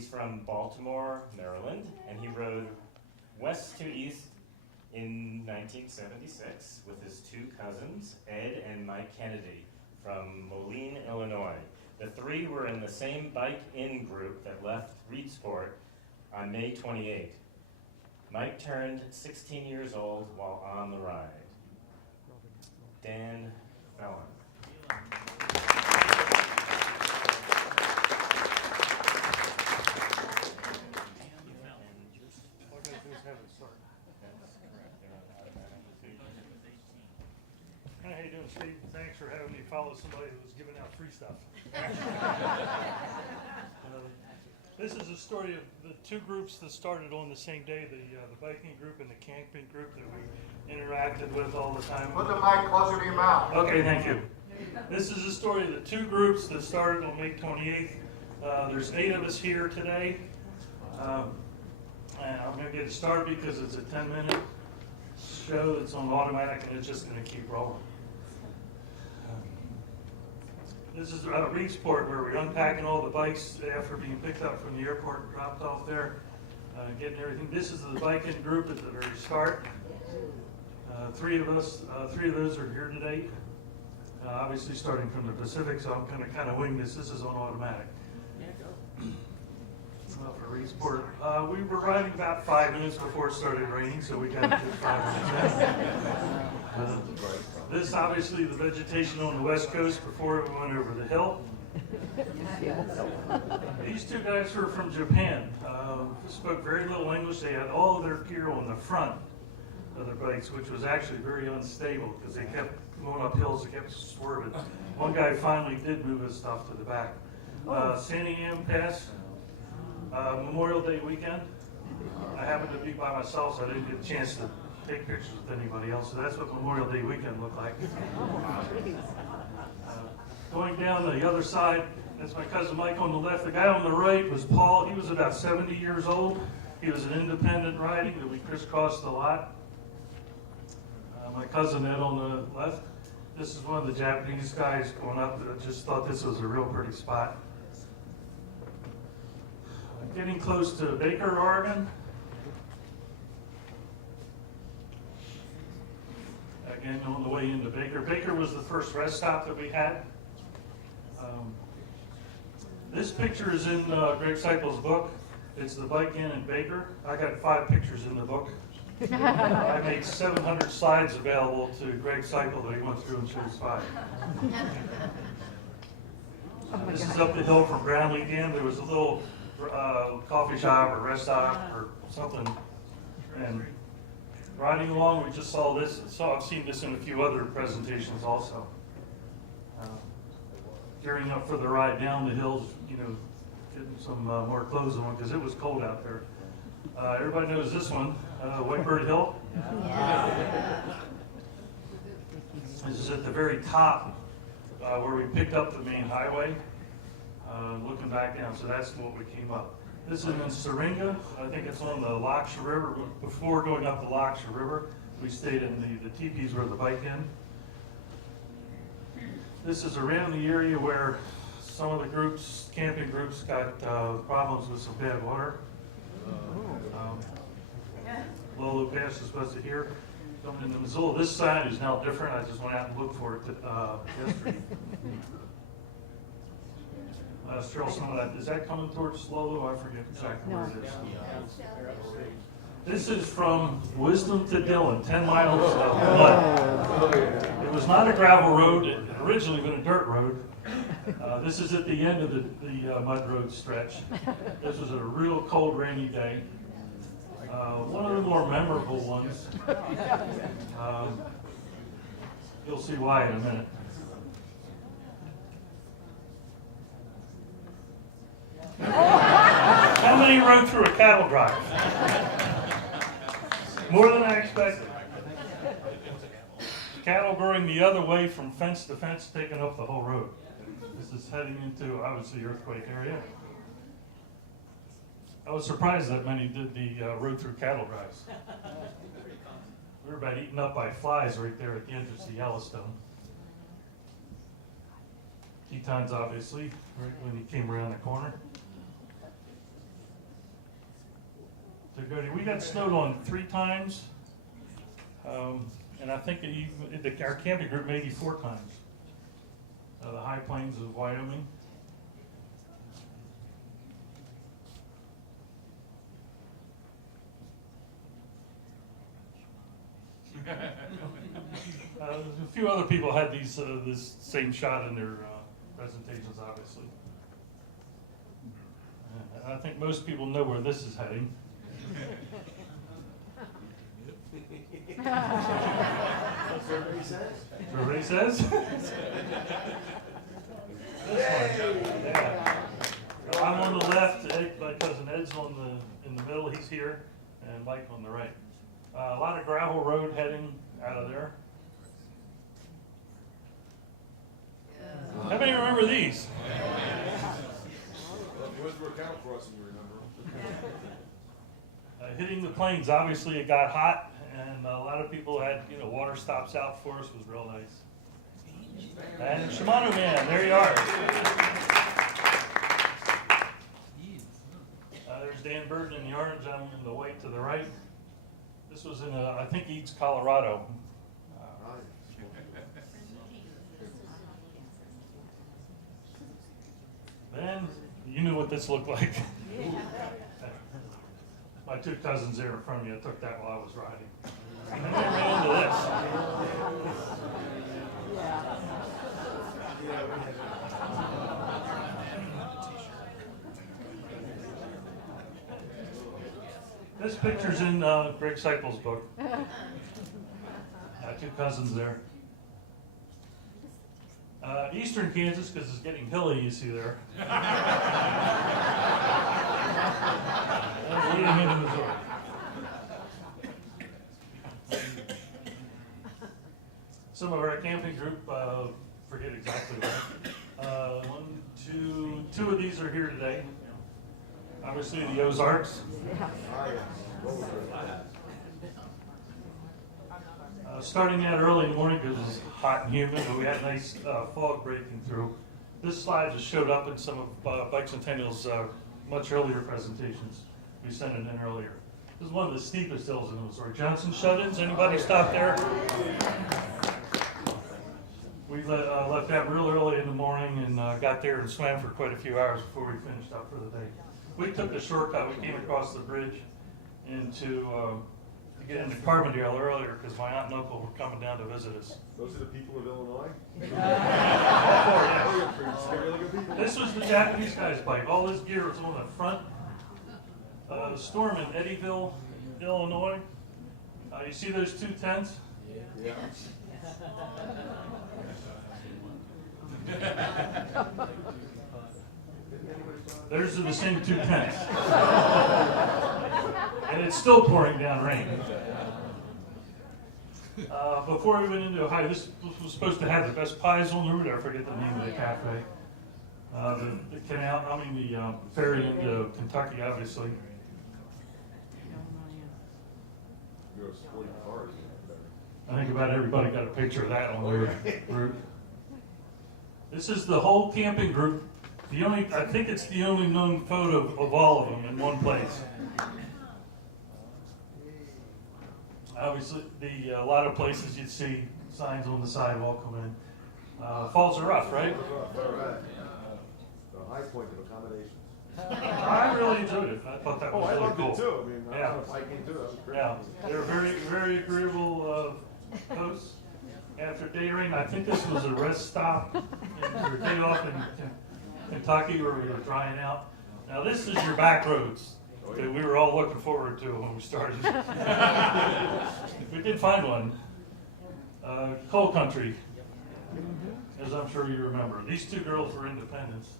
He's from Baltimore, Maryland, and he rode west to east in 1976 with his two cousins, Ed and Mike Kennedy, from Moline, Illinois. The three were in the same bike-in group that left Reedsport on May 28. Mike turned 16 years old while on the ride. Dan Phelan. How you doing, Steve? Thanks for having me follow somebody who was giving out free stuff. This is a story of the two groups that started on the same day, the biking group and the camping group that we interacted with all the time. Put the mic closer to your mouth. Okay, thank you. This is a story of the two groups that started on May 28th. There's 8 of us here today. And I'm going to get it started because it's a 10-minute show that's on automatic and it's just going to keep rolling. This is Reedsport, where we're unpacking all the bikes after being picked up from the airport and dropped off there, getting everything. This is the biking group at the very start. 3 of us, 3 of those are here today. Obviously starting from the Pacific, so I'm going to kind of wing this. This is on automatic. For Reedsport, we were riding about 5 minutes before it started raining, so we got to 5 minutes. This obviously the vegetation on the west coast before we went over the hill. These two guys were from Japan. Spoke very little English. They had all of their gear on the front of their bikes, which was actually very unstable because they kept going up hills, they kept swerving. One guy finally did move his stuff to the back. Sandy Am Pass, Memorial Day weekend. I happened to be by myself, so I didn't get a chance to take pictures with anybody else. So that's what Memorial Day weekend looked like. Going down the other side, that's my cousin Mike on the left. The guy on the right was Paul. He was about 70 years old. He was an independent riding that we crisscrossed a lot. My cousin Ed on the left. This is one of the Japanese guys going up that just thought this was a real pretty spot. Getting close to Baker, Oregon. Again, on the way into Baker. Baker was the first rest stop that we had. This picture is in Greg Seipel's book. It's the bike in Baker. I got 5 pictures in the book. I made 700 slides available to Greg Seipel that he went through and chose 5. This is up the hill from Brownlee Dam. There was a little coffee shop or rest stop or something, and riding along we just saw this. I've seen this in a few other presentations also. Gearing up for the ride down the hills, you know, getting some more clothes on because it was cold out there. Everybody knows this one, Whitebird Hill. Yeah. This is at the very top where we picked up the main highway. Looking back down, so that's what we came up. This is in Syringa. I think it's on the Loksha River. Before going up the Loksha River, we stayed in the teepees where the bike in. This is around the area where some of the groups, camping groups, got problems with some bad water. Lolo Pass is supposed to here. Coming into Missoula. This sign is now different. I just went out and looked for it yesterday. Is that coming towards Lolo? I forget exactly where it is. This is from Wisdom to Dillon, 10 miles of mud. It was not a gravel road. It had originally been a dirt road. This is at the end of the mud road stretch. This was a real cold, rainy day. One of the more memorable ones. You'll see why in a minute. How many rode through a cattle drive? More than I expected. Cattle going the other way from fence to fence, taking up the whole road. This is heading into, obviously, earthquake area. I was surprised that many did the road through cattle drives. We were about eaten up by flies right there at the entrance to Yellowstone. Tetons, obviously, right when he came around the corner. We got snowed on 3 times, and I think our camping group maybe 4 times. The high plains of Wyoming. A few other people had this same shot in their presentations, obviously. And I think most people know where this is heading. That's what everybody says. Everybody says? This one. Yeah. I'm on the left, my cousin Ed's in the middle, he's here, and Mike on the right. A lot of gravel road heading out of there. How many remember these? Westbrook County crossing, you remember? Hitting the plains, obviously it got hot, and a lot of people had, water stops out for us, was real nice. And Shimano Man, there you are. There's Dan Burton in the orange, I'm in the white to the right. This was in, I think, Eads, Colorado. Man, you knew what this looked like. My 2 cousins there in front of me, I took that while I was riding. And then I ran into this. This picture's in Greg Seipel's book. Got 2 cousins there. Eastern Kansas, because it's getting hilly, you see there. Leading into Missouri. Some of our camping group, forget exactly right. 2 of these are here today. Obviously the Ozarks. Starting out early in the morning because it was hot and humid, but we had nice fog breaking through. This slide just showed up in some of Bikecentennial's much earlier presentations. We sent it in earlier. This is one of the steepest hills in the Missouri. Johnson shut-ins, anybody stop there? We left that real early in the morning and got there and swam for quite a few hours before we finished up for the day. We took the shortcut. We came across the bridge to get into Carbondale earlier because my aunt and uncle were coming down to visit us. Those are the people of Illinois? This was the Japanese guy's bike. All this gear was on the front. Storm in Eddyville, Illinois. You see those 2 tents? Yeah. Those are the same 2 tents. And it's still pouring down rain. Before we went into Ohio, this was supposed to have the best pies on the route. I forget the name of the cafe. The canal, the ferry into Kentucky, obviously. I think about everybody got a picture of that on their route. This is the whole camping group. I think it's the only known photo of all of them in one place. Obviously, a lot of places you'd see signs on the sidewalk come in. Falls are rough, right? The high point of accommodations. I really enjoyed it. I thought that was I really loved cool. it too. I mean, I Yeah. was on a biking too. That was great. Yeah, they're very, very agreeable hosts. After day rain, I think this was a rest stop or day off in Kentucky where we were drying out. Now this is your back roads that we were all looking forward to when we started. We did find one. Coal country, as I'm sure you remember. These 2 girls were independents.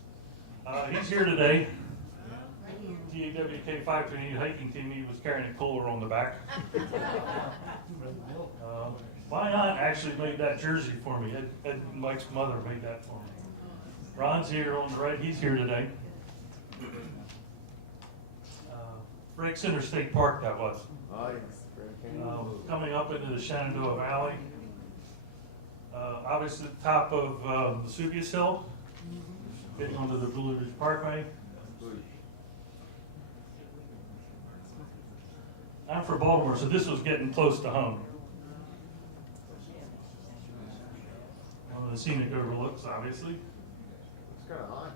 He's here today. TAWB528 hiking team. He was carrying a cooler on the back. My aunt actually made that jersey for me. Ed Mike's mother made that for me. Ron's here on the right. He's here today. Breaks Interstate Park, that was. Coming up into the Shenandoah Valley. Obviously, the top of Vesuvius Hill, getting onto the Blue Ridge Parkway. for Baltimore, so this was getting close to home. One of the scenic overlooks, obviously. It's kind of high.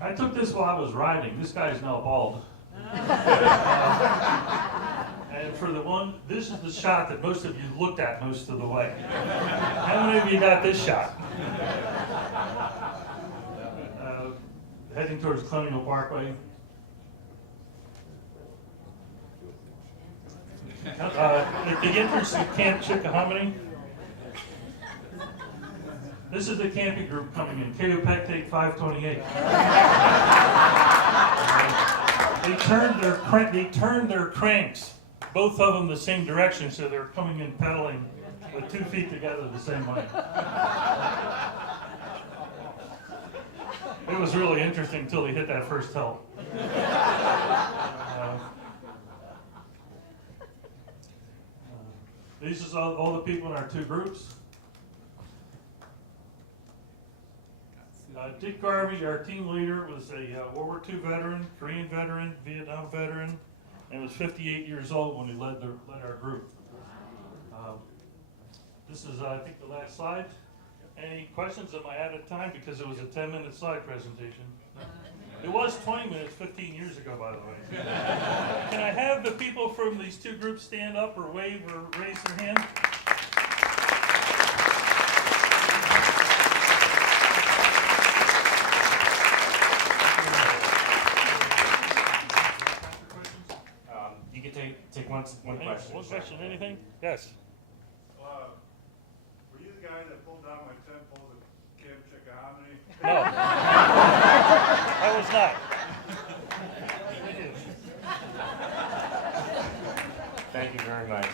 I took this while I was riding. This guy's now bald. And for the one, this is the shot that most of you looked at most of the way. How many of you got this shot? Heading towards Colonial Parkway. At the entrance to Camp Chickahominy. This is the camping group coming in, TAWB528. They turned their cranks, both of them the same direction, so they're coming in pedaling with 2 feet together the same way. It was really interesting until he hit that first hill. These is all the people in our 2 groups. Dick Garvey, our team leader, was a World War II veteran, Korean veteran, Vietnam veteran, and was 58 years old when he led our group. This is, I think, the last slide. Any questions? Am I out of time? Because it was a 10-minute slide presentation. It was 20 minutes 15 years ago, by the way. Can I have the people from these 2 groups stand up or wave or raise their hand? You can take one question. One question, anything? Yes. Were you the guy that pulled down my tent poles at Camp Chickahominy? No. I was not. Thank you very much.